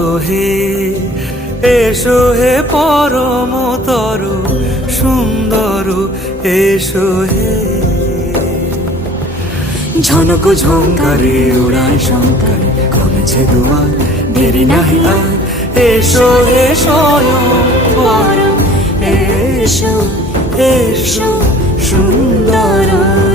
এসো হে, এসো হে পরমতর সুন্দর, এসো হে। ঝনক ঝঙ্কারে উড়ায় শঙ্কার, কমেছে দুয়ার, দেরি নাহি আর। এসো হে স্বয়ং বর, এসো এসো সুন্দর।